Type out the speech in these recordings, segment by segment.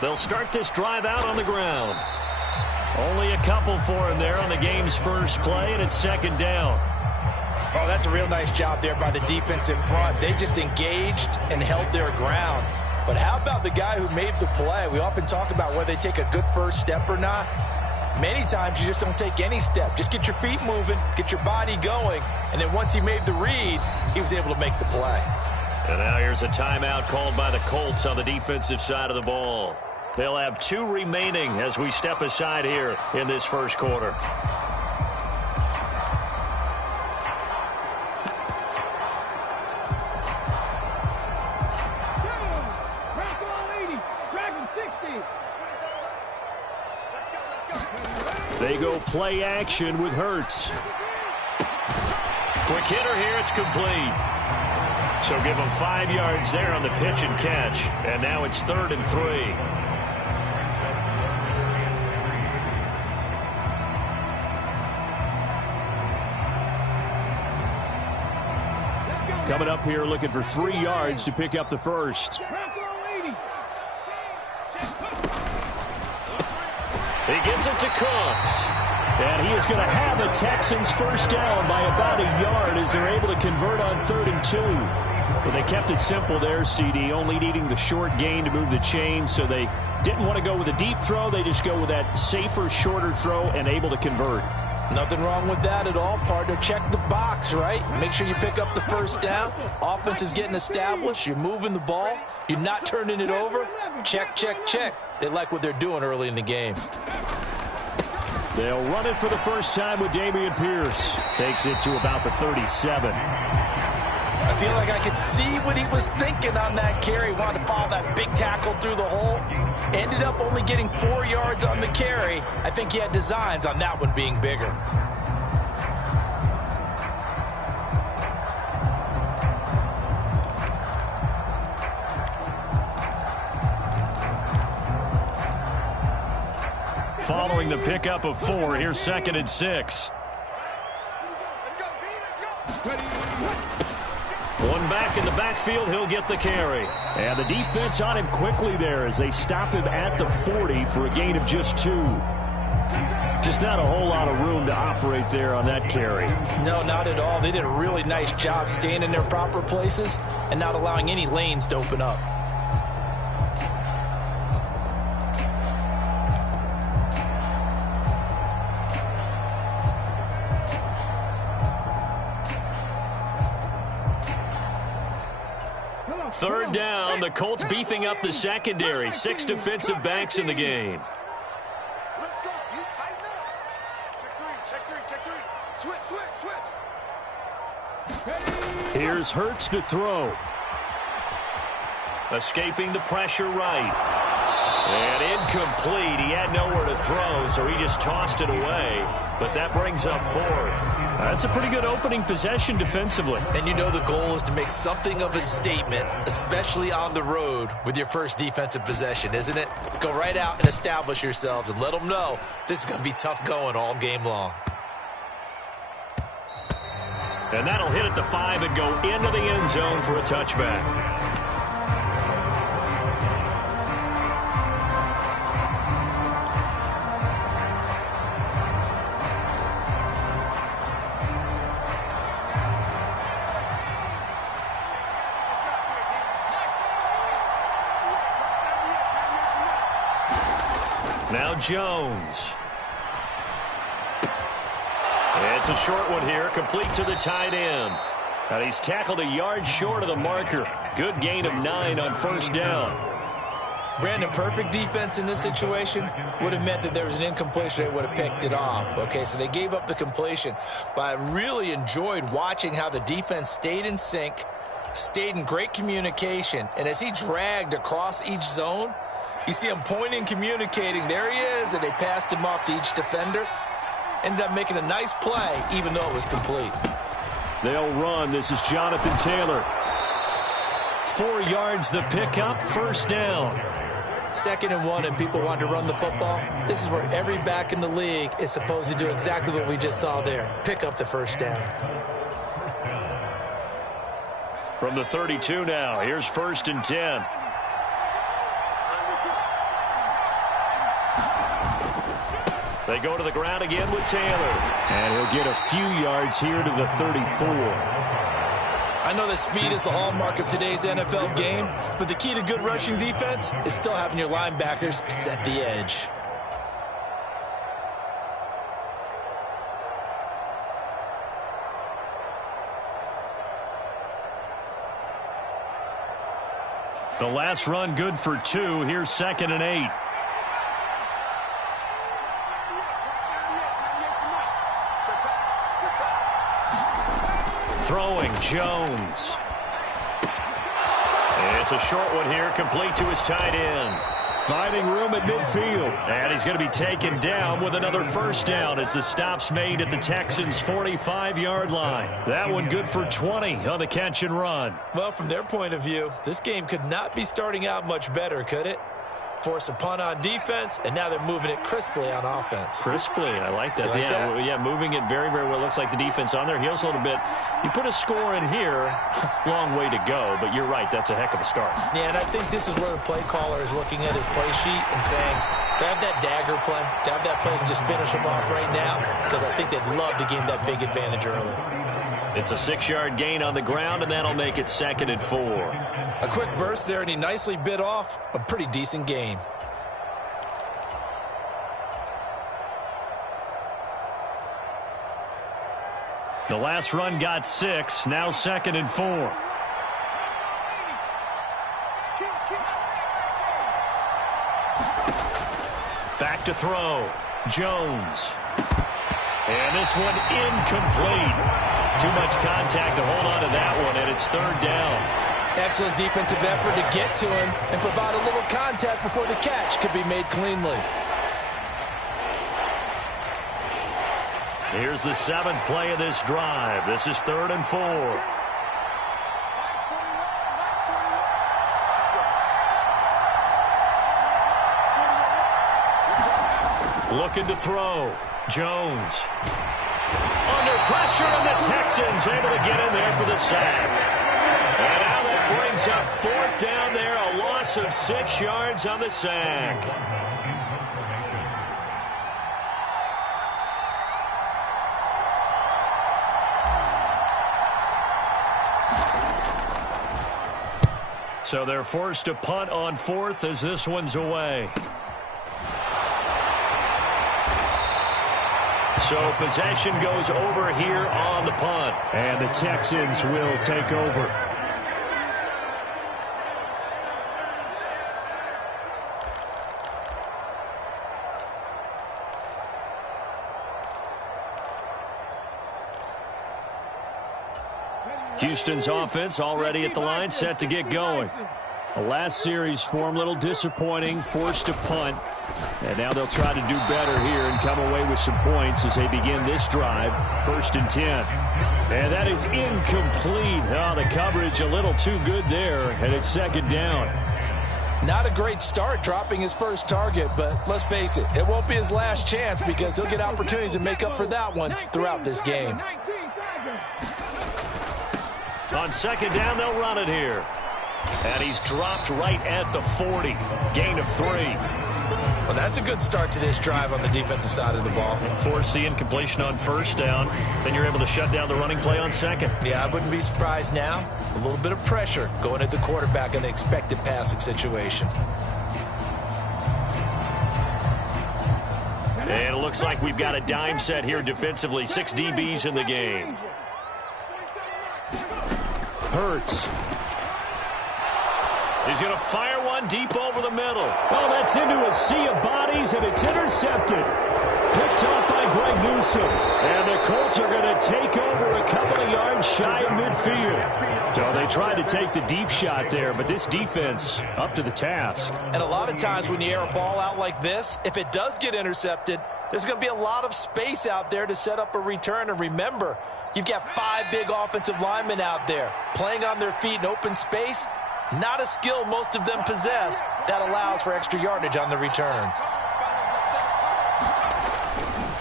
They'll start this drive out on the ground. Only a couple for him there on the game's first play, and it's second down. Oh, that's a real nice job there by the defensive front. They just engaged and held their ground. But how about the guy who made the play? We often talk about whether they take a good first step or not. Many times you just don't take any step. Just get your feet moving, get your body going, and then once he made the read, he was able to make the play. And now here's a timeout called by the Colts on the defensive side of the ball. They'll have 2 remaining as we step aside here in this first quarter. They go play action with Hurts. Quick hitter here, it's complete. So give them 5 yards there on the pitch and catch. And now it's 3rd and 3. Coming up here looking for 3 yards to pick up the first. He gets it to Cooks. And he is going to have the Texans first down by about a yard as they're able to convert on 3rd and 2. But they kept it simple there, CD, only needing the short gain to move the chain, so they didn't want to go with a deep throw. They just go with that safer, shorter throw and able to convert. Nothing wrong with that at all, partner. Check the box, right? Make sure you pick up the first down. Offense is getting established. You're moving the ball. You're not turning it over. Check, check, check. They like what they're doing early in the game. They'll run it for the first time with Dameon Pierce. Takes it to about the 37. I feel like I could see what he was thinking on that carry. Wanted to follow that big tackle through the hole. Ended up only getting 4 yards on the carry. I think he had designs on that one being bigger. Following the pickup of 4, here's 2nd and 6. One back in the backfield, he'll get the carry. And the defense on him quickly there as they stop him at the 40 for a gain of just 2. Just not a whole lot of room to operate there on that carry. No, not at all. They did a really nice job staying in their proper places and not allowing any lanes to open up. Third down, the Colts beefing up the secondary. 6 defensive backs in the game. Let's go. You tighten up. Check three. Switch. Here's Hurts to throw. Escaping the pressure right. And incomplete. He had nowhere to throw, so he just tossed it away. But that brings up 4th. That's a pretty good opening possession defensively. And you know the goal is to make something of a statement, especially on the road with your first defensive possession, isn't it? Go right out and establish yourselves and let them know this is going to be tough going all game long. And that'll hit at the 5 and go into the end zone for a touchback. Now Jones. It's a short one here, complete to the tight end. And he's tackled a yard short of the marker. Good gain of 9 on first down. Brandon, perfect defense in this situation would have meant that there was an incompletion. They would have picked it off. Okay, so they gave up the completion. But I really enjoyed watching how the defense stayed in sync, stayed in great communication. And as he dragged across each zone, you see him pointing, communicating. There he is, and they passed him off to each defender. Ended up making a nice play, even though it was complete. They'll run. This is Jonathan Taylor. 4 yards the pickup, first down. 2nd and 1, and people want to run the football. This is where every back in the league is supposed to do exactly what we just saw there. Pick up the first down. From the 32 now, here's 1st and 10. They go to the ground again with Taylor. And he'll get a few yards here to the 34. I know that speed is the hallmark of today's NFL game, but the key to good rushing defense is still having your linebackers set the edge. The last run good for 2. Here's 2nd and 8. Throwing, Jones. It's a short one here, complete to his tight end. Finding room at midfield. And he's going to be taken down with another first down as the stop's made at the Texans' 45-yard line. That one good for 20 on the catch and run. Well, from their point of view, this game could not be starting out much better, could it? Force a punt on defense, and now they're moving it crisply on offense. Crisply, I like that. Yeah, moving it very, very well. Looks like the defense on their heels a little bit. You put a score in here, long way to go, but you're right, that's a heck of a start. Yeah, and I think this is where the play caller is looking at his play sheet and saying, do I have that dagger play? Do I have that play to just finish him off right now? Because I think they'd love to gain that big advantage early. It's a 6-yard gain on the ground, and that'll make it 2nd and 4. A quick burst there, and he nicely bit off a pretty decent gain. The last run got 6, now 2nd and 4. Back to throw. Jones. And this one incomplete. Too much contact to hold on to that one, and it's 3rd down. Excellent defensive effort to get to him and provide a little contact before the catch could be made cleanly. Here's the 7th play of this drive. This is 3rd and 4. Looking to throw. Jones. Under pressure, and the Texans able to get in there for the sack. And now that brings up 4th down there, a loss of 6 yards on the sack. So they're forced to punt on 4th as this one's away. So possession goes over here on the punt. And the Texans will take over. Houston's offense already at the line, set to get going. The last series for him, a little disappointing, forced to punt. And now they'll try to do better here and come away with some points as they begin this drive. 1st and 10. And that is incomplete. Oh, the coverage a little too good there, and it's 2nd down. Not a great start dropping his first target, but let's face it, it won't be his last chance because he'll get opportunities to make up for that one throughout this game. On 2nd down, they'll run it here. And he's dropped right at the 40. Gain of 3. Well, that's a good start to this drive on the defensive side of the ball. Force the incompletion on 1st down. Then you're able to shut down the running play on 2nd. Yeah, I wouldn't be surprised now. A little bit of pressure going at the quarterback in the expected passing situation. And it looks like we've got a dime set here defensively. 6 DBs in the game. Hurts. He's going to fire one deep over the middle. Oh, that's into a sea of bodies, and it's intercepted. Picked off by Greg Newsome. And the Colts are going to take over a couple of yards shy of midfield. So they tried to take the deep shot there, but this defense up to the task. And a lot of times when you air a ball out like this, if it does get intercepted, there's going to be a lot of space out there to set up a return. And remember, you've got 5 big offensive linemen out there playing on their feet in open space. Not a skill most of them possess that allows for extra yardage on the return.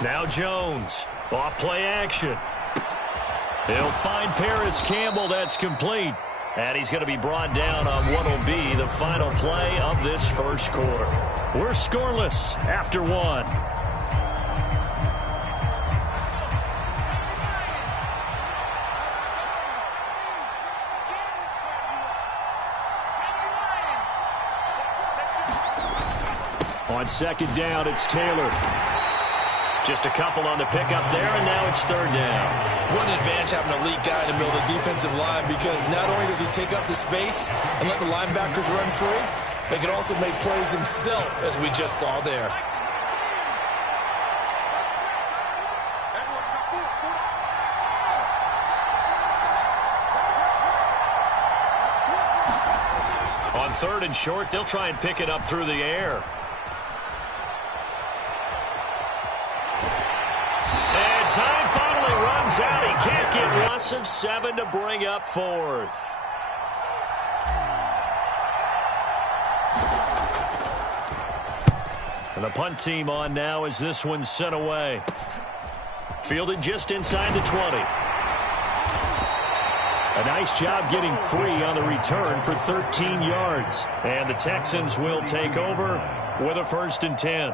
Now Jones, off play action. He'll find Paris Campbell, that's complete. And he's going to be brought down on what will be the final play of this first quarter. We're scoreless after 1. On second down, it's Taylor. Just a couple on the pickup there, and now it's third down. What an advantage having an elite guy in the middle of the defensive line, because not only does he take up the space and let the linebackers run free, but he can also make plays himself, as we just saw there. On third and short, they'll try and pick it up through the air. And time finally runs out. He can't get loss of 7 to bring up fourth. And the punt team on now as this one's sent away. Fielded just inside the 20. A nice job getting free on the return for 13 yards. And the Texans will take over with a 1st and 10.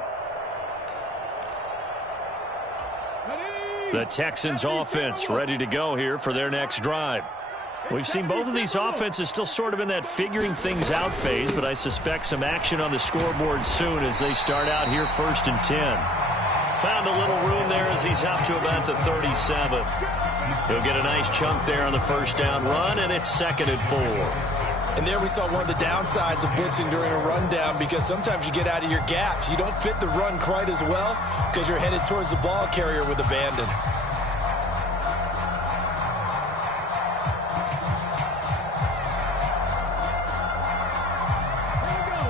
The Texans offense ready to go here for their next drive. We've seen both of these offenses still sort of in that figuring things out phase, but I suspect some action on the scoreboard soon as they start out here 1st and 10. Found a little room there as he's up to about the 37. He'll get a nice chunk there on the 1st down run, and it's 2nd and 4. And there we saw one of the downsides of blitzing during a rundown, because sometimes you get out of your gaps. You don't fit the run quite as well because you're headed towards the ball carrier with abandon.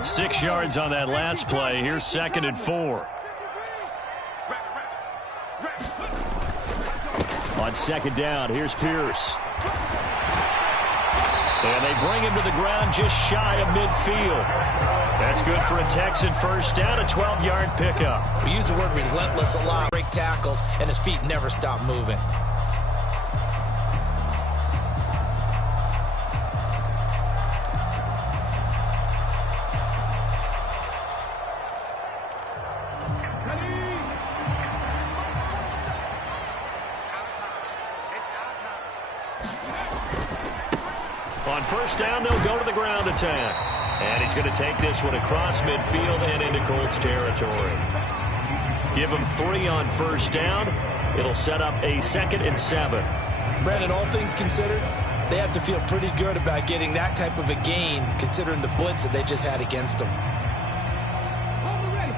Six yards on that last play. Here's 2nd and 4. On second down, here's Pierce. And they bring him to the ground just shy of midfield. That's good for a Texan 1st down, a 12-yard pickup. We use the word relentless a lot. Break tackles, and his feet never stop moving. On 1st down, they'll go to the ground attack. And he's going to take this one across midfield and into Colts territory. Give him 3 on 1st down. It'll set up a 2nd and 7. Brandon, all things considered, they have to feel pretty good about getting that type of a gain, considering the blitz that they just had against them.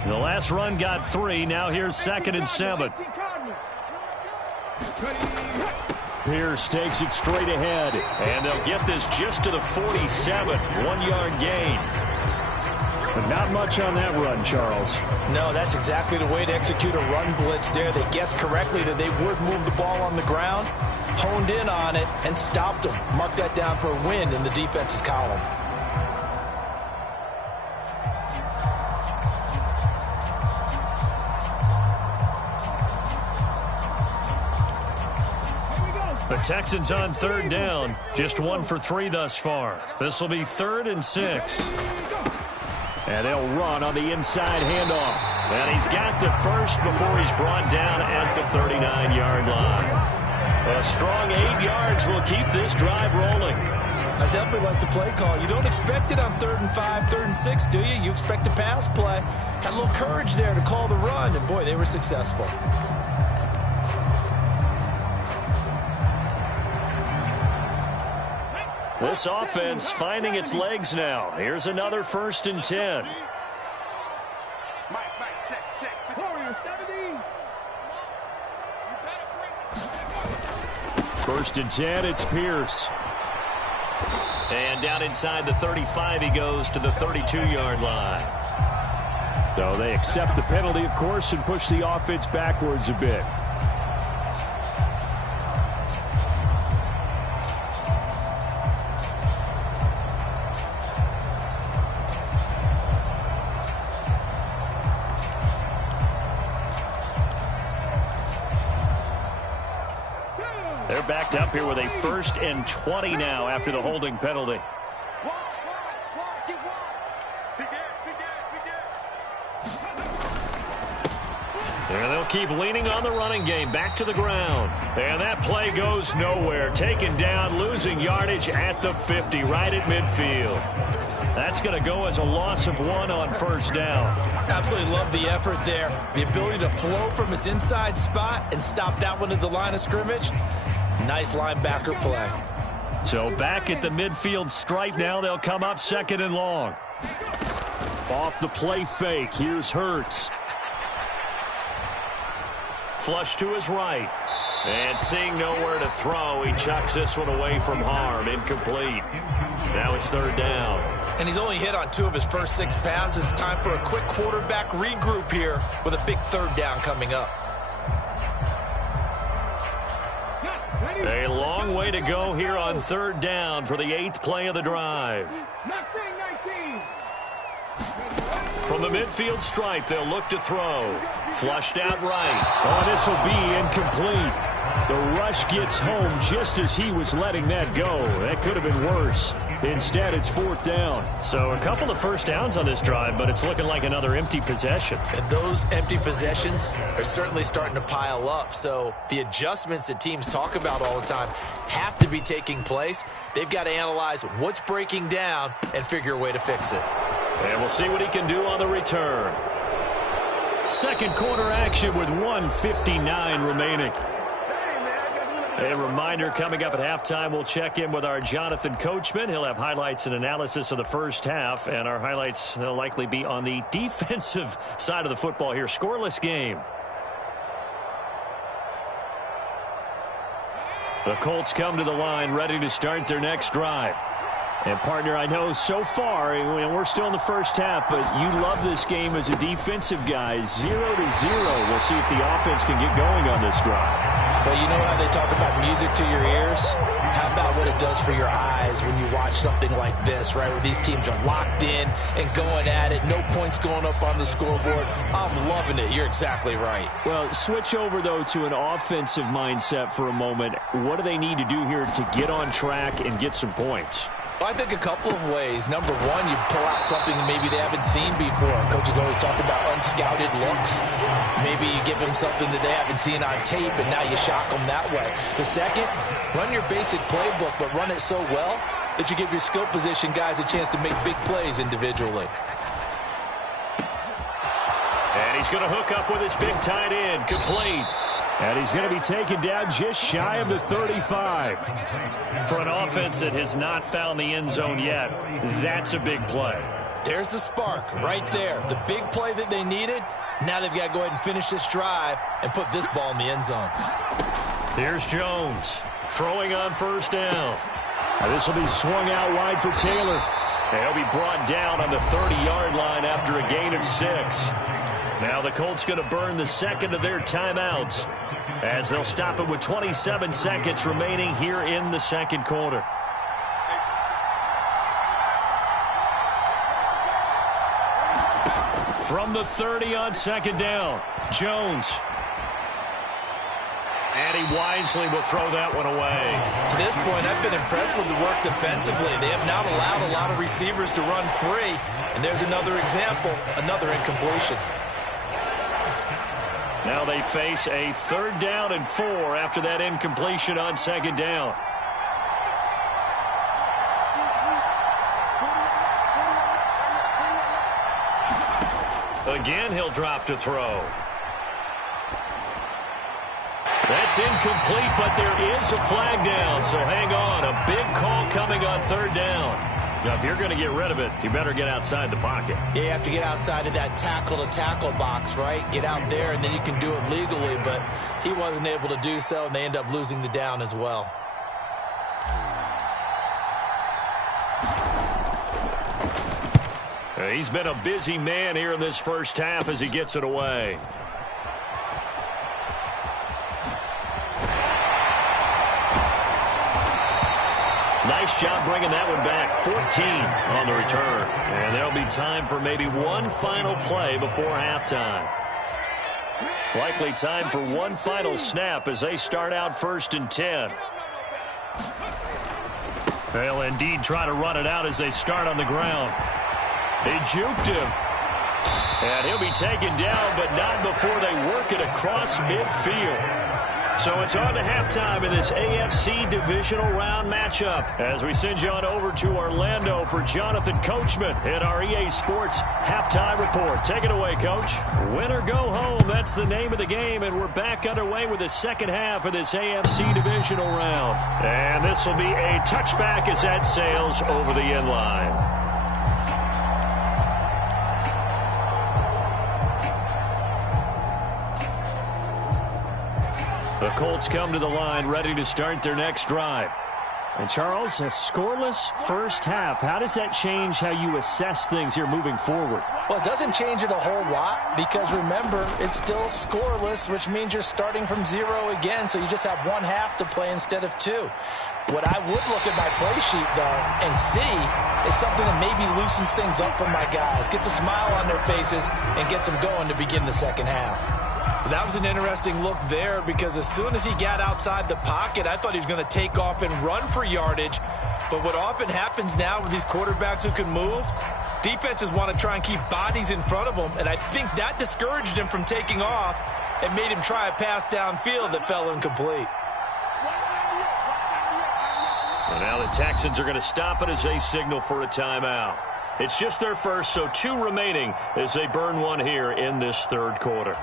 The last run got 3. Now here's 2nd and 7. Pierce takes it straight ahead, and they'll get this just to the 47. 1-yard gain. But not much on that run, Charles. No, that's exactly the way to execute a run blitz there. They guessed correctly that they would move the ball on the ground, honed in on it, and stopped them. Mark that down for a win in the defense's column. The Texans on 3rd down, just 1 for 3 thus far. This will be 3rd and 6. And they'll run on the inside handoff. And he's got the first before he's brought down at the 39-yard line. A strong 8 yards will keep this drive rolling. I definitely like the play call. You don't expect it on 3rd and 5, 3rd and 6, do you? You expect a pass play. Had a little courage there to call the run, and boy, they were successful. This offense finding its legs now. Here's another 1st and 10. First and 10, it's Pierce. And down inside the 35, he goes to the 32-yard line. So they accept the penalty, of course, and push the offense backwards a bit. They're backed up here with a 1st and 20 now after the holding penalty. And they'll keep leaning on the running game. Back to the ground. And that play goes nowhere. Taken down, losing yardage at the 50, right at midfield. That's going to go as a loss of 1 on first down. Absolutely love the effort there. The ability to flow from his inside spot and stop that one at the line of scrimmage. Nice linebacker play. So back at the midfield stripe now. They'll come up 2nd and long. Off the play fake. Here's Hurts. Flush to his right. And seeing nowhere to throw, he chucks this one away from harm. Incomplete. Now it's 3rd down. And he's only hit on 2 of his first 6 passes. Time for a quick quarterback regroup here with a big 3rd down coming up. A long way to go here on 3rd down for the 8th play of the drive. From the midfield stripe, they'll look to throw. Flushed out right. Oh, this will be incomplete. The rush gets home just as he was letting that go. That could have been worse. Instead, it's 4th down. So a couple of first downs on this drive, but it's looking like another empty possession. And those empty possessions are certainly starting to pile up. So the adjustments that teams talk about all the time have to be taking place. They've got to analyze what's breaking down and figure a way to fix it. And we'll see what he can do on the return. Second quarter action with 1:59 remaining. A reminder, coming up at halftime, we'll check in with our Jonathan Coachman. He'll have highlights and analysis of the first half, and our highlights will likely be on the defensive side of the football here. Scoreless game. The Colts come to the line, ready to start their next drive. And, partner, I know so far, we're still in the first half, but you love this game as a defensive guy. 0-0. We'll see if the offense can get going on this drive. Well, you know how they talk about music to your ears? How about what it does for your eyes when you watch something like this, right, where these teams are locked in and going at it, no points going up on the scoreboard? I'm loving it. You're exactly right. Well, switch over, though, to an offensive mindset for a moment. What do they need to do here to get on track and get some points? Well, I think a couple of ways. Number one, you pull out something that maybe they haven't seen before. Coaches always talk about unscouted looks. Maybe you give them something that they haven't seen on tape, and now you shock them that way. The second, run your basic playbook, but run it so well that you give your skill position guys a chance to make big plays individually. And he's going to hook up with his big tight end. Complete. And he's going to be taken down just shy of the 35. For an offense that has not found the end zone yet, that's a big play. There's the spark right there. The big play that they needed. Now they've got to go ahead and finish this drive and put this ball in the end zone. Here's Jones throwing on first down. This will be swung out wide for Taylor. He'll be brought down on the 30-yard line after a gain of 6. Now the Colts going to burn the second of their timeouts as they'll stop it with 27 seconds remaining here in the second quarter. From the 30 on second down, Jones. And he wisely will throw that one away. To this point, I've been impressed with the work defensively. They have not allowed a lot of receivers to run free. And there's another example, another incompletion. Now they face a 3rd down and 4 after that incompletion on second down. Again, he'll drop to throw. That's incomplete, but there is a flag down, so hang on. A big call coming on 3rd down. Now, if you're going to get rid of it, you better get outside the pocket. Yeah, you have to get outside of that tackle-to-tackle box, right? Get out there, and then you can do it legally, but he wasn't able to do so, and they end up losing the down as well. He's been a busy man here in this first half as he gets it away. Nice job bringing that one back. 14 on the return. And there'll be time for maybe one final play before halftime. Likely time for one final snap as they start out 1st and 10. They'll indeed try to run it out as they start on the ground. They juked him. And he'll be taken down, but not before they work it across midfield. So it's on to halftime in this AFC divisional round matchup as we send you on over to Orlando for Jonathan Coachman in our EA Sports halftime report. Take it away, Coach. Win or go home, that's the name of the game, and we're back underway with the second half of this AFC divisional round. And this will be a touchback as that sails over the end line. The Colts come to the line ready to start their next drive. And Charles, a scoreless first half. How does that change how you assess things here moving forward? Well, it doesn't change it a whole lot because, remember, it's still scoreless, which means you're starting from 0 again, so you just have one half to play instead of 2. What I would look at my play sheet, though, and see is something that maybe loosens things up for my guys, gets a smile on their faces, and gets them going to begin the second half. That was an interesting look there because as soon as he got outside the pocket, I thought he was going to take off and run for yardage. But what often happens now with these quarterbacks who can move, defenses want to try and keep bodies in front of them, and I think that discouraged him from taking off and made him try a pass downfield that fell incomplete. And now the Texans are going to stop it as they signal for a timeout. It's just their first, so 2 remaining as they burn one here in this third quarter.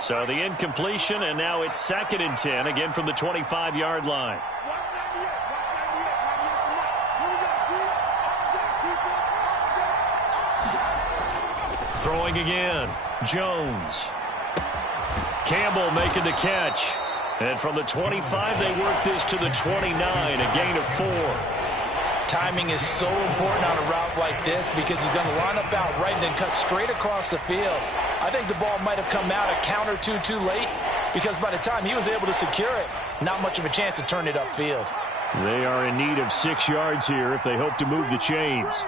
So the incompletion, and now it's 2nd and 10, again from the 25-yard line. Throwing again, Jones. Campbell making the catch. And from the 25, they work this to the 29, a gain of 4. Timing is so important on a route like this because he's going to line up out right and then cut straight across the field. I think the ball might have come out a count or two too late because by the time he was able to secure it, not much of a chance to turn it upfield. They are in need of 6 yards here if they hope to move the chains.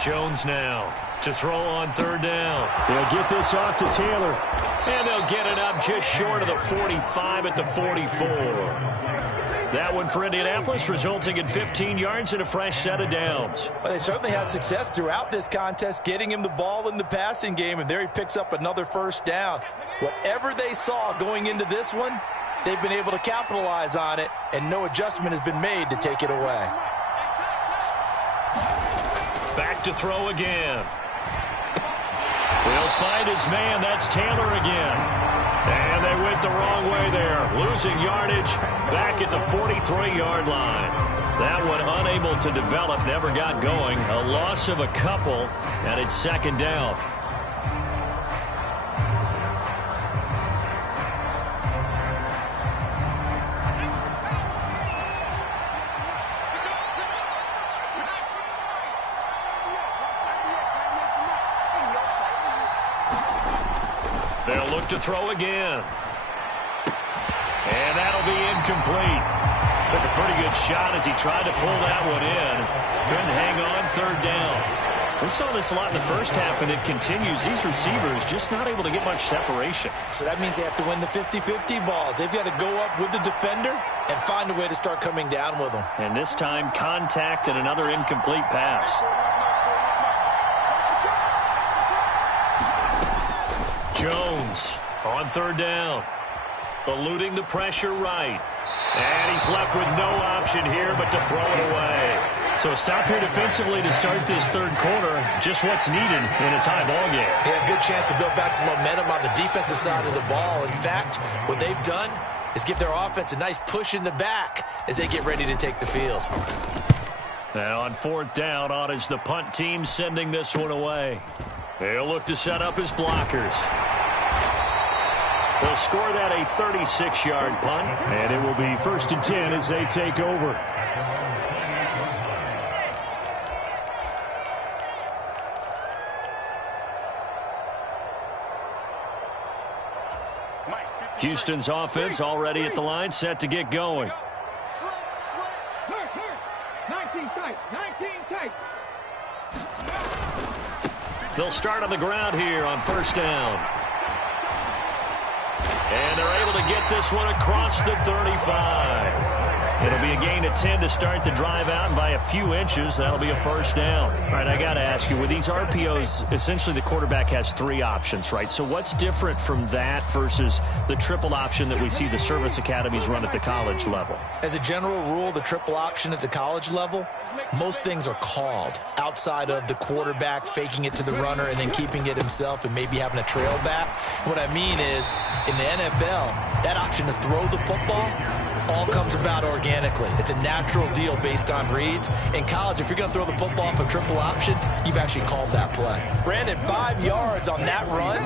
Jones now to throw on 3rd down. They'll get this off to Taylor. And they'll get it up just short of the 45 at the 44. That one for Indianapolis, resulting in 15 yards and a fresh set of downs. Well, they certainly had success throughout this contest, getting him the ball in the passing game, and there he picks up another first down. Whatever they saw going into this one, they've been able to capitalize on it, and no adjustment has been made to take it away. Back to throw again. He'll find his man. That's Taylor again. And they went the wrong way there. Losing yardage back at the 43-yard line. That one unable to develop, never got going. A loss of a couple, and it's 2nd down. They'll look to throw again. And that'll be incomplete. Took a pretty good shot as he tried to pull that one in. Couldn't hang on 3rd down. We saw this a lot in the first half, and it continues. These receivers just not able to get much separation. So that means they have to win the 50-50 balls. They've got to go up with the defender and find a way to start coming down with them. And this time, contact and another incomplete pass. Jones on 3rd down. Eluding the pressure right. And he's left with no option here but to throw it away. So a stop here defensively to start this third quarter. Just what's needed in a tie ball game. They have a good chance to build back some momentum on the defensive side of the ball. In fact, what they've done is give their offense a nice push in the back as they get ready to take the field. Now on 4th down, on is the punt team sending this one away. They'll look to set up his blockers. They'll score that a 36-yard punt, and it will be 1st and 10 as they take over. Houston's offense already at the line, set to get going. They'll start on the ground here on first down. And they're able to get this one across the 35. It'll be a gain of 10 to start the drive out, and by a few inches, that'll be a first down. All right, I got to ask you, with these RPOs, essentially the quarterback has 3 options, right? So what's different from that versus the triple option that we see the service academies run at the college level? As a general rule, the triple option at the college level, most things are called outside of the quarterback faking it to the runner and then keeping it himself and maybe having a trail back. What I mean is, in the NFL, that option to throw the football all comes about organically. It's a natural deal based on reads. In college, if you're going to throw the football off a triple option, you've actually called that play. Brandon, 5 yards on that run.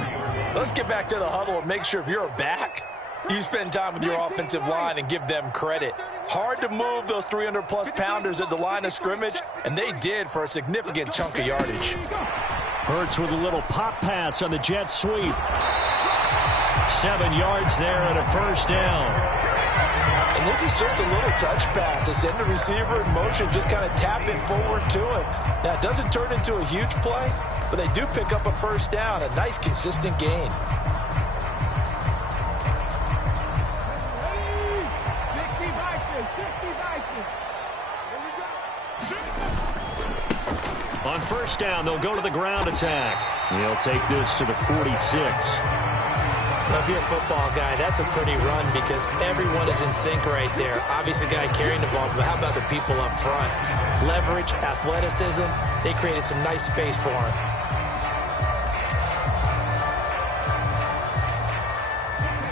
Let's get back to the huddle and make sure if you're a back, you spend time with your offensive line and give them credit. Hard to move those 300-plus pounders at the line of scrimmage, and they did for a significant chunk of yardage. Hurts with a little pop pass on the jet sweep. 7 yards there and a first down. And this is just a little touch pass. They send the receiver in motion, just kind of tap it forward to him. Now, it doesn't turn into a huge play, but they do pick up a first down, a nice, consistent gain. On first down, they'll go to the ground attack. They'll take this to the 46. Now, if you're a football guy, that's a pretty run because everyone is in sync right there. Obviously, the guy carrying the ball, but how about the people up front? Leverage, athleticism, they created some nice space for him.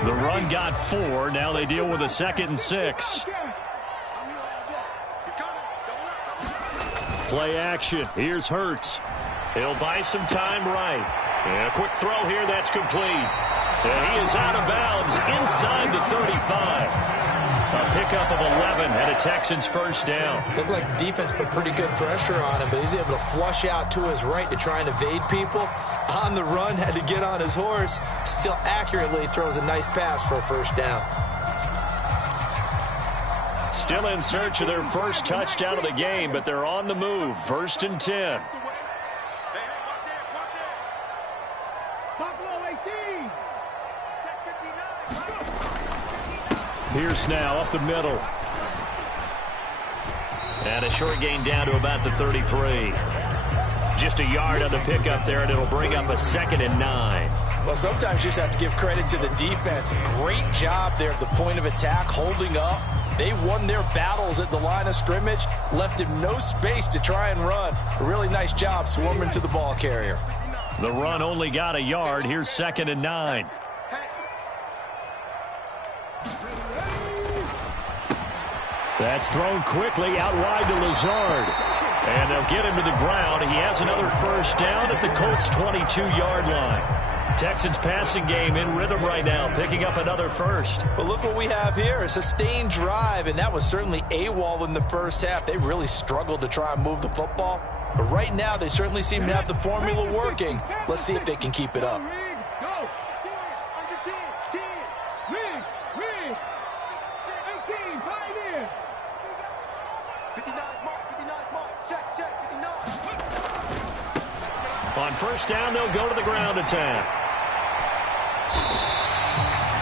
The run got 4. Now they deal with a 2nd and 6. Play action. Here's Hurts. He'll buy some time right. And a quick throw here. That's complete. And he is out of bounds inside the 35. A pickup of 11 and a Texans first down. Looked like the defense put pretty good pressure on him, but he's able to flush out to his right to try and evade people. On the run, had to get on his horse. Still accurately throws a nice pass for a first down. Still in search of their first touchdown of the game, but they're on the move. 1st and 10. Pierce now up the middle. And a short gain down to about the 33. Just a yard on the pickup there, and it'll bring up a 2nd and 9. Well, sometimes you just have to give credit to the defense. Great job there at the point of attack, holding up. They won their battles at the line of scrimmage, left him no space to try and run. A really nice job swarming to the ball carrier. The run only got a yard. Here's 2nd and 9. That's thrown quickly out wide to Lazard. And they'll get him to the ground. He has another first down at the Colts' 22-yard line. Texans passing game in rhythm right now, picking up another first. But look what we have here, a sustained drive, and that was certainly AWOL in the first half. They really struggled to try and move the football. But right now, they certainly seem to have the formula working. Let's see if they can keep it up. On first down, they'll go to the ground attack.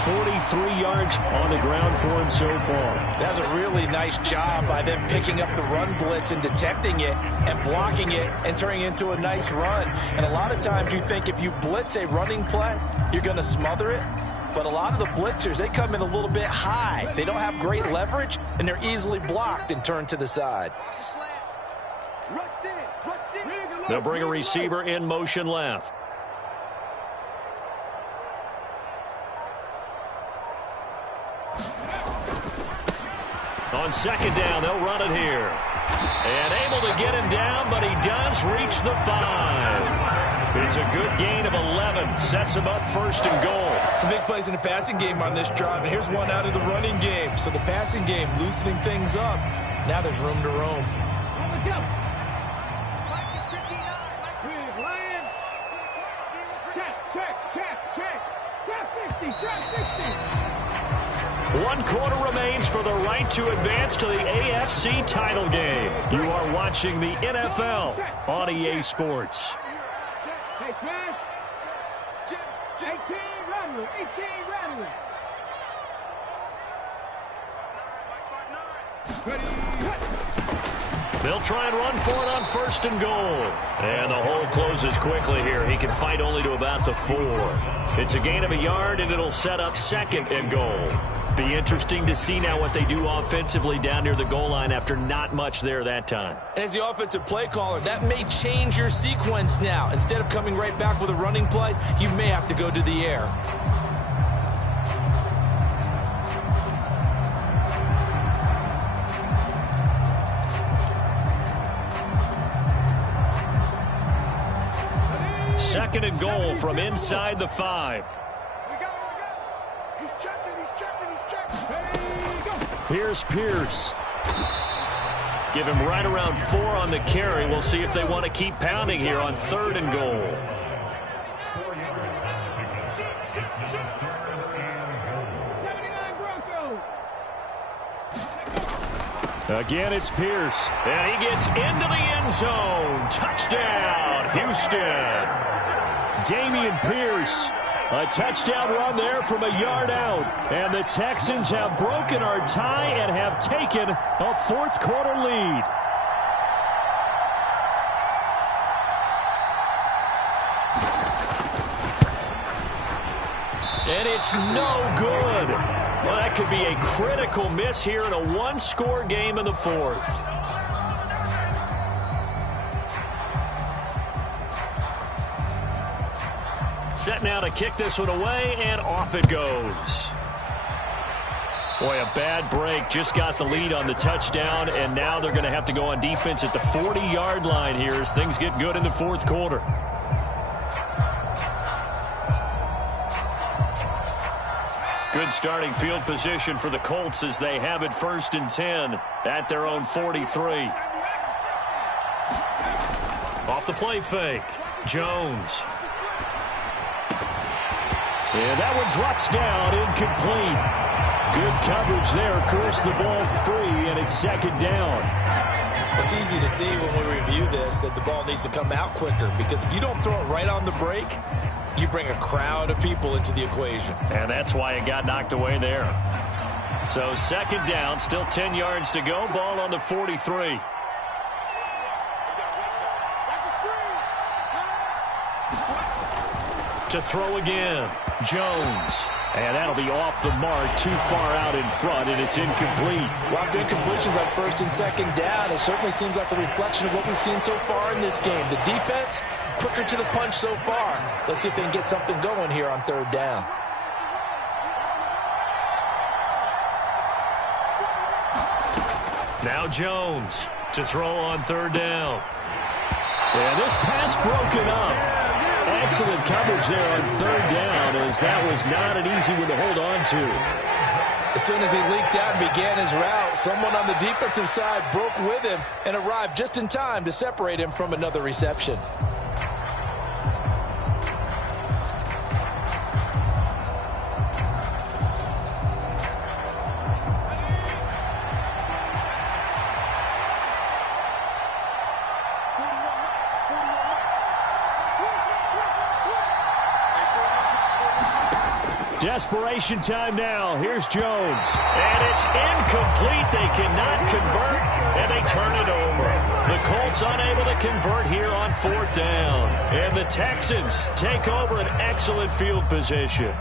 43 yards on the ground for him so far. That's a really nice job by them picking up the run blitz and detecting it and blocking it and turning it into a nice run. And a lot of times you think if you blitz a running play, you're going to smother it. But a lot of the blitzers, they come in a little bit high. They don't have great leverage, and they're easily blocked and turned to the side. They'll bring a receiver in motion left. On second down, they'll run it here. And able to get him down, but he does reach the 5. It's a good gain of 11. Sets him up 1st and goal. Some big plays in the passing game on this drive, and here's one out of the running game. So the passing game loosening things up. Now there's room to roam. 1 quarter remains for the right to advance to the AFC title game. You are watching the NFL on EA Sports. Hey, Smash. 18, run. 18, run. They'll try and run for it on 1st and goal. And the hole closes quickly here. He can fight only to about the 4. It's a gain of a yard, and it'll set up 2nd and goal. Be interesting to see now what they do offensively down near the goal line after not much there that time. As the offensive play caller, that may change your sequence now. Instead of coming right back with a running play, you may have to go to the air. Second and goal from inside the 5. He's checking. Here's Pierce. Give him right around 4 on the carry. We'll see if they want to keep pounding here on 3rd and goal. Again, it's Pierce. And he gets into the end zone. Touchdown, Houston. Damian Pierce. A touchdown run there from a yard out. And the Texans have broken our tie and have taken a 4th quarter lead. And it's no good. Well, that could be a critical miss here in a 1-score game in the 4th. Set now to kick this one away, and off it goes. Boy, a bad break. Just got the lead on the touchdown, and now they're going to have to go on defense at the 40-yard line here as things get good in the 4th quarter. Good starting field position for the Colts as they have it 1st and 10 at their own 43. Off the play fake. Jones. And that one drops down, incomplete. Good coverage there, forced the ball free, and it's 2nd down. It's easy to see when we review this that the ball needs to come out quicker, because if you don't throw it right on the break, you bring a crowd of people into the equation. And that's why it got knocked away there. So 2nd down, still 10 yards to go, ball on the 43. To throw again, Jones. And that'll be off the mark, too far out in front, and it's incomplete. A lot of incompletions on 1st and 2nd down. It certainly seems like a reflection of what we've seen so far in this game. The defense, quicker to the punch so far. Let's see if they can get something going here on 3rd down. Now Jones to throw on 3rd down. And this pass broken up. Excellent coverage there on 3rd down, as that was not an easy one to hold on to. As soon as he leaked out and began his route, someone on the defensive side broke with him and arrived just in time to separate him from another reception. Desperation time now. Here's Jones. And it's incomplete. They cannot convert, and they turn it over. The Colts unable to convert here on 4th down. And the Texans take over an excellent field position.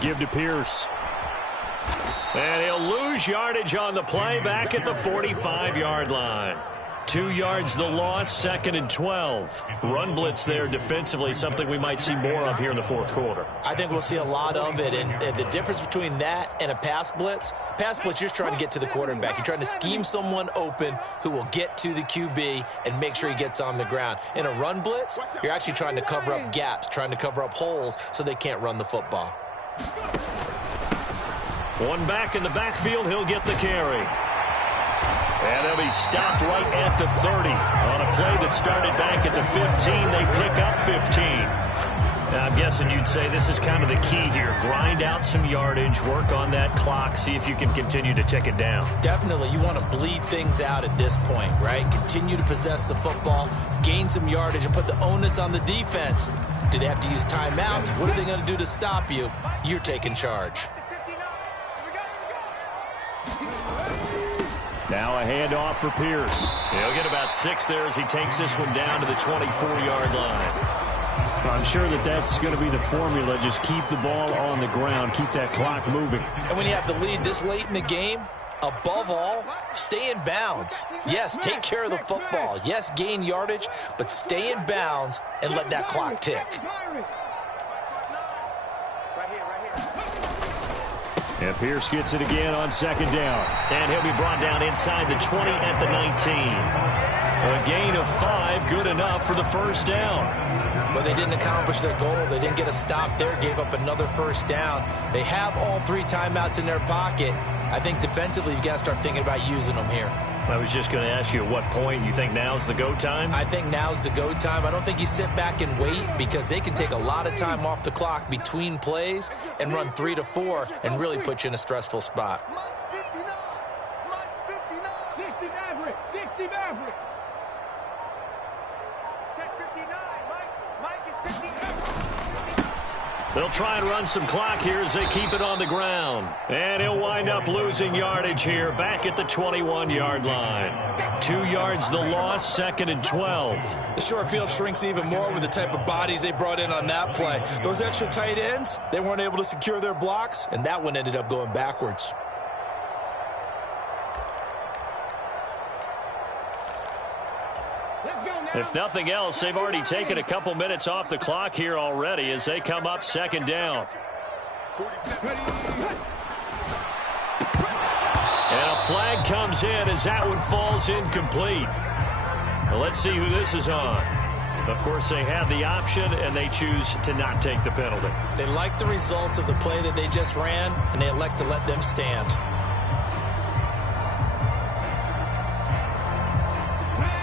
Give to Pierce. And he'll lose yardage on the play back at the 45-yard line. 2 yards the loss, 2nd and 12. Run blitz there defensively, something we might see more of here in the 4th quarter. I think we'll see a lot of it, and the difference between that and a pass blitz, you're just trying to get to the quarterback. You're trying to scheme someone open who will get to the QB and make sure he gets on the ground. In a run blitz, you're actually trying to cover up gaps, trying to cover up holes so they can't run the football. One back in the backfield, he'll get the carry. And they'll be stopped right at the 30. On a play that started back at the 15, they pick up 15. Now, I'm guessing you'd say this is kind of the key here. Grind out some yardage, work on that clock, see if you can continue to tick it down. Definitely. You want to bleed things out at this point, right? Continue to possess the football, gain some yardage, and put the onus on the defense. Do they have to use timeouts? What are they going to do to stop you? You're taking charge. Now a handoff for Pierce. He'll get about 6 there as he takes this one down to the 24-yard line. I'm sure that's going to be the formula. Just keep the ball on the ground. Keep that clock moving. And when you have the lead this late in the game, above all, stay in bounds. Yes, take care of the football. Yes, gain yardage, but stay in bounds and let that clock tick. And Pierce gets it again on 2nd down. And he'll be brought down inside the 20 at the 19. A gain of 5, good enough for the 1st down. But they didn't accomplish their goal. They didn't get a stop there, gave up another 1st down. They have all 3 timeouts in their pocket. I think defensively you've got to start thinking about using them here. I was just going to ask you at what point you think now's the go time? I think now's the go time. I don't think you sit back and wait because they can take a lot of time off the clock between plays and run 3 to 4 and really put you in a stressful spot. 60 Maverick, 60 Maverick. Check 59. Mike is 59. They'll try and run some clock here as they keep it on the ground. And he'll wind up losing yardage here back at the 21-yard line. 2 yards the loss, 2nd and 12. The short field shrinks even more with the type of bodies they brought in on that play. Those extra tight ends, they weren't able to secure their blocks, and that one ended up going backwards. If nothing else, they've already taken a couple minutes off the clock here already as they come up 2nd down. And a flag comes in as that one falls incomplete. Well, let's see who this is on. Of course, they have the option, and they choose to not take the penalty. They like the results of the play that they just ran, and they elect to let them stand.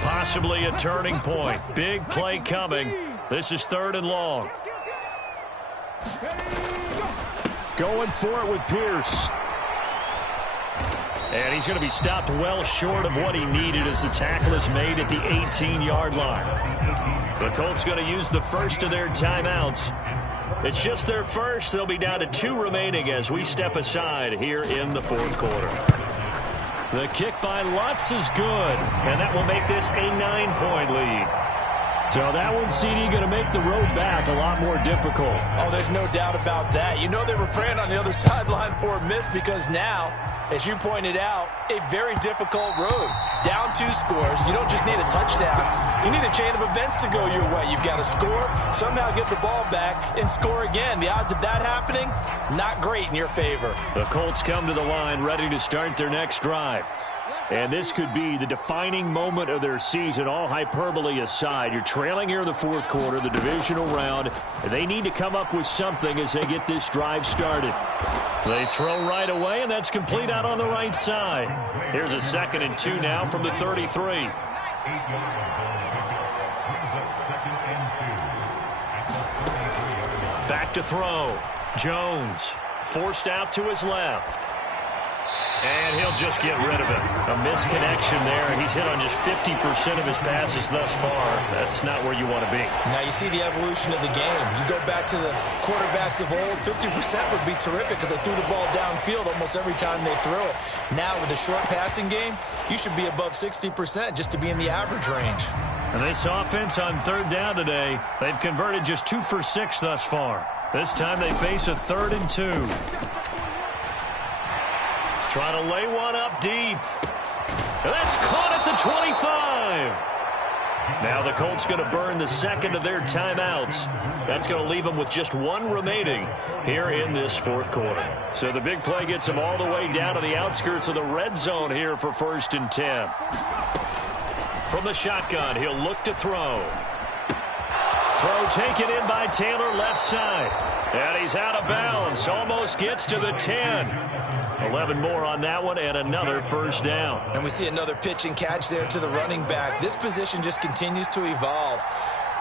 Possibly a turning point. Big play coming. This is 3rd and long. Going for it with Pierce. And he's going to be stopped well short of what he needed as the tackle is made at the 18-yard line. The Colts going to use the first of their timeouts. It's just their first. They'll be down to 2 remaining as we step aside here in the 4th quarter. The kick by Lutz is good, and that will make this a 9-point lead. So that one, CD, going to make the road back a lot more difficult. Oh, there's no doubt about that. You know they were praying on the other sideline for a miss because now, as you pointed out, a very difficult road. Down 2 scores. You don't just need a touchdown. You need a chain of events to go your way. You've got to score, somehow get the ball back, and score again. The odds of that happening, not great in your favor. The Colts come to the line ready to start their next drive. And this could be the defining moment of their season, all hyperbole aside. You're trailing here in the 4th quarter, the divisional round. And they need to come up with something as they get this drive started. They throw right away, and that's complete out on the right side. Here's a 2nd and 2 now from the 33. Back to throw. Jones forced out to his left. And he'll just get rid of it. A misconnection there. He's hit on just 50% of his passes thus far. That's not where you want to be. Now you see the evolution of the game. You go back to the quarterbacks of old, 50% would be terrific because they threw the ball downfield almost every time they threw it. Now with the short passing game, you should be above 60% just to be in the average range. And this offense on 3rd down today, they've converted just 2 for 6 thus far. This time they face a 3rd and 2. Trying to lay one up deep. And that's caught at the 25. Now the Colts going to burn the 2nd of their timeouts. That's going to leave them with just 1 remaining here in this 4th quarter. So the big play gets them all the way down to the outskirts of the red zone here for 1st and 10. From the shotgun, he'll look to throw. Throw taken in by Taylor, left side. And he's out of bounds. Almost gets to the 10. 11 more on that one and another first down. And we see another pitch and catch there to the running back. This position just continues to evolve.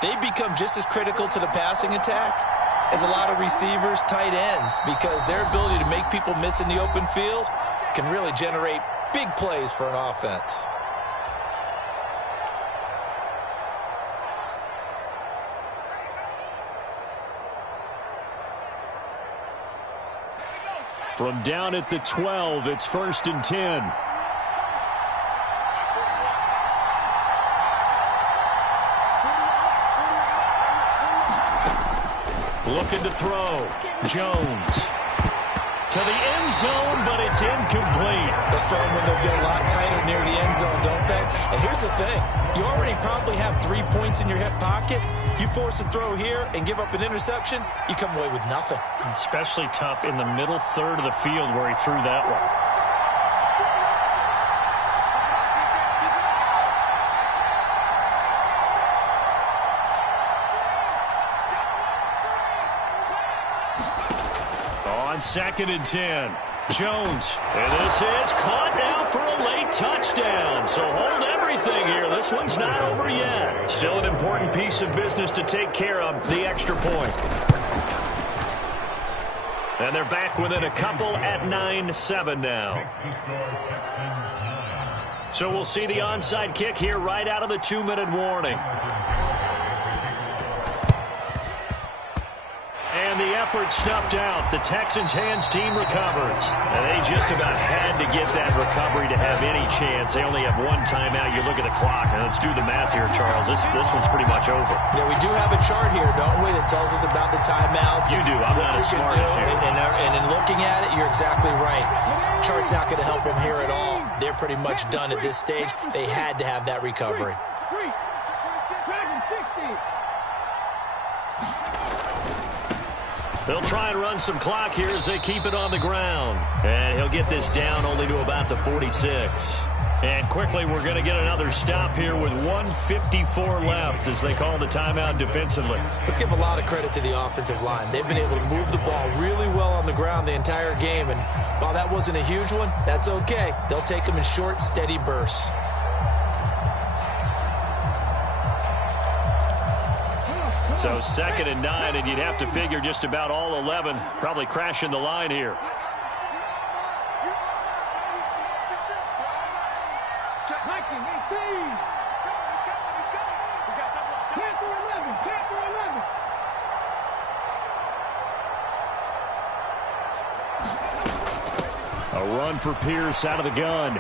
They become just as critical to the passing attack as a lot of receivers, tight ends, because their ability to make people miss in the open field can really generate big plays for an offense. From down at the 12, it's 1st and 10. Looking to throw. Jones. To the end zone, but it's incomplete. Those throwing windows get a lot tighter near the end zone, don't they? And here's the thing. You already probably have 3 points in your hip pocket. You force a throw here and give up an interception, you come away with nothing. Especially tough in the middle third of the field where he threw that one. On 2nd and 10. Jones. And this is caught now for a late touchdown. So hold everything here. This one's not over yet. Still an important piece of business to take care of, the extra point. And they're back within a couple at 9-7 now. So we'll see the onside kick here right out of the 2-minute warning. And the effort snuffed out. The Texans' hands team recovers. And they just about had to get that recovery to have any chance. They only have one timeout. You look at the clock. And let's do the math here, Charles. This one's pretty much over. Yeah, we do have a chart here, don't we, that tells us about the timeouts. You do. I'm not as smart as you. And in looking at it, you're exactly right. Chart's not going to help them here at all. They're pretty much done at this stage. They had to have that recovery. They'll try and run some clock here as they keep it on the ground. And he'll get this down only to about the 46. And quickly, we're going to get another stop here with 1:54 left as they call the timeout defensively. Let's give a lot of credit to the offensive line. They've been able to move the ball really well on the ground the entire game. And while that wasn't a huge one, that's okay. They'll take them in short, steady bursts. So 2nd and 9, and you'd have to figure just about all 11 probably crashing the line here. A run for Pierce out of the gun.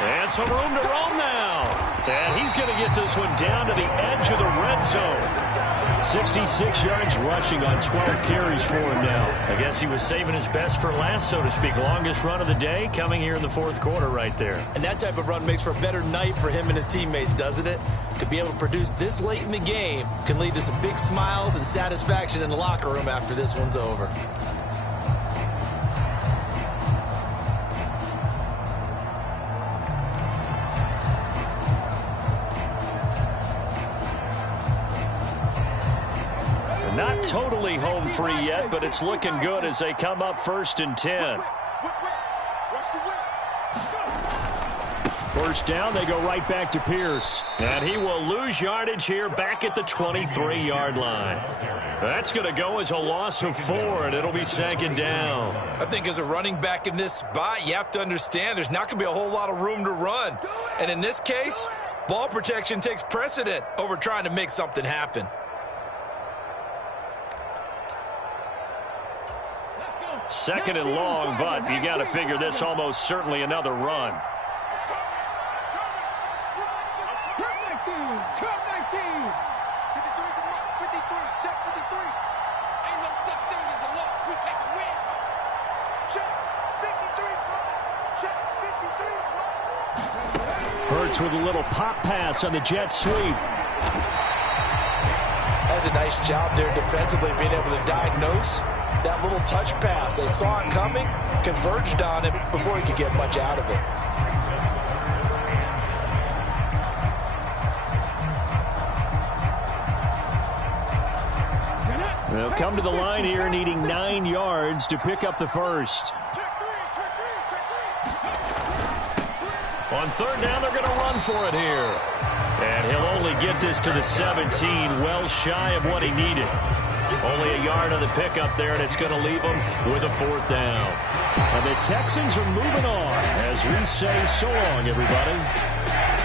And some room to roam now. And he's going to get this one down to the edge of the red zone. 66 yards rushing on 12 carries for him now. I guess he was saving his best for last, so to speak. Longest run of the day coming here in the 4th quarter right there. And that type of run makes for a better night for him and his teammates, doesn't it? To be able to produce this late in the game can lead to some big smiles and satisfaction in the locker room after this one's over. Not totally home free yet, but it's looking good as they come up 1st and 10. First down, they go right back to Pierce. And he will lose yardage here back at the 23-yard line. That's going to go as a loss of 4, and it'll be 2nd down. I think as a running back in this spot, you have to understand there's not going to be a whole lot of room to run. And in this case, ball protection takes precedent over trying to make something happen. 2nd and long, but you got to figure this almost certainly another run. Hurts with a little pop pass on the jet sweep. That's a nice job there defensively, being able to diagnose that little touch pass. They saw it coming, converged on it before he could get much out of it. They'll come to the line here needing 9 yards to pick up the first. On third down, they're going to run for it here. And he'll only get this to the 17, well shy of what he needed. Only a yard on the pickup there, and it's going to leave him with a 4th down. And the Texans are moving on as we say so long, everybody.